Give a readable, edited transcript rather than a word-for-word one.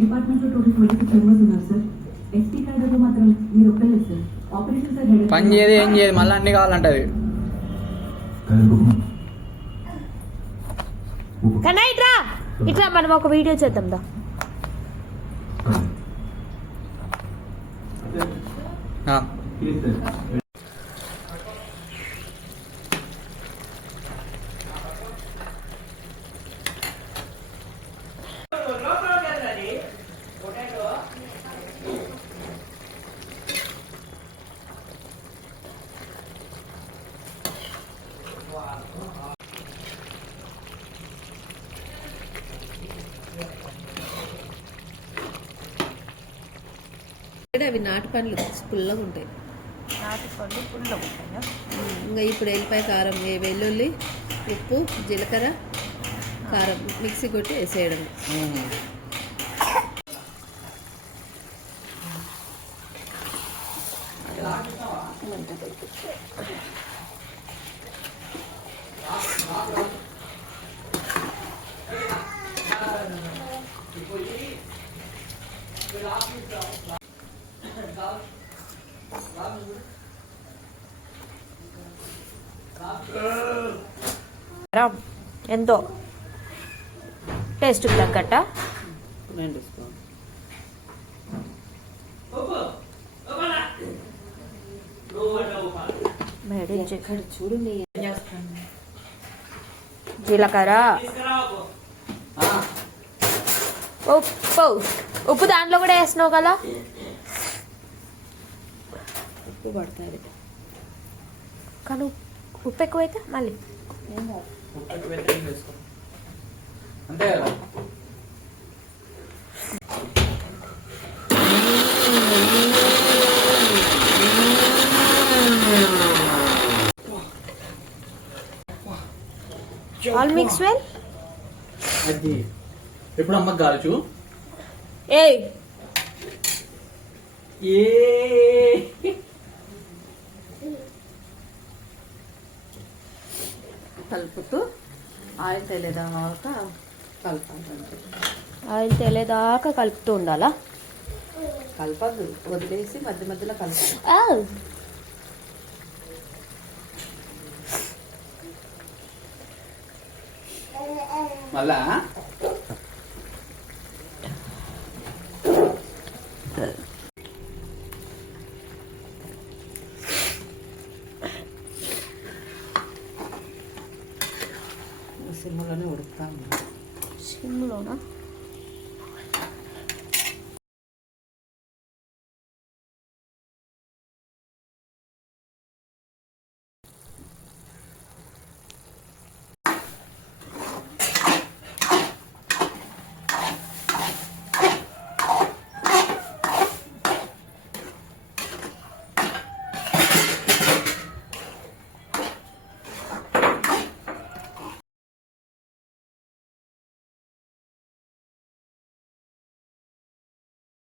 Department లో total 26 members ఉన్నారు sir. ST cadre లో మాత్రం మీరు ఒక్కరే సార్. ఆపరేషన్ సార్ హెడ్ పని చేయదు ఏం చేయదు, మళ్ళీ అన్ని కావాలంటది. కన్నా ఇట్రా ఇట్లా మనం ఒక వీడియో చేద్దాం దా. అవి నాటు పండ్లు పుల్లగా ఉంటాయి. నాటి పళ్ళు పుల్లగా ఉంటాయా? ఇంకా ఇప్పుడు ఎల్లిపాయ కారం, వెల్లుల్లి, ఉప్పు, జీలకర్ర, కారం మిక్సీ కొట్టి వేసేయడం. ఎంతో టేస్ట్ తగ్గట్ట చూడండి. జీలకర్ర, ఉప్పు. ఉప్పు దాంట్లో కూడా వేసినావు కదా? ఉప్పు పడుతుంది కానీ ఉప్పు ఎక్కువైతే మళ్ళీ అంతే కదా. All mix well. అది ఎప్పుడు అమ్మకి కాల్చు. ఏయ్ కలుపుతూ ఆయిల్ తెలియదాకా కలపాలి. ఆయిల్ తేలేదాకా కలుపుతూ ఉండాలా? కలపద్దు, వదిలేసి మధ్య మధ్యలో కలపాలి. మళ్ళా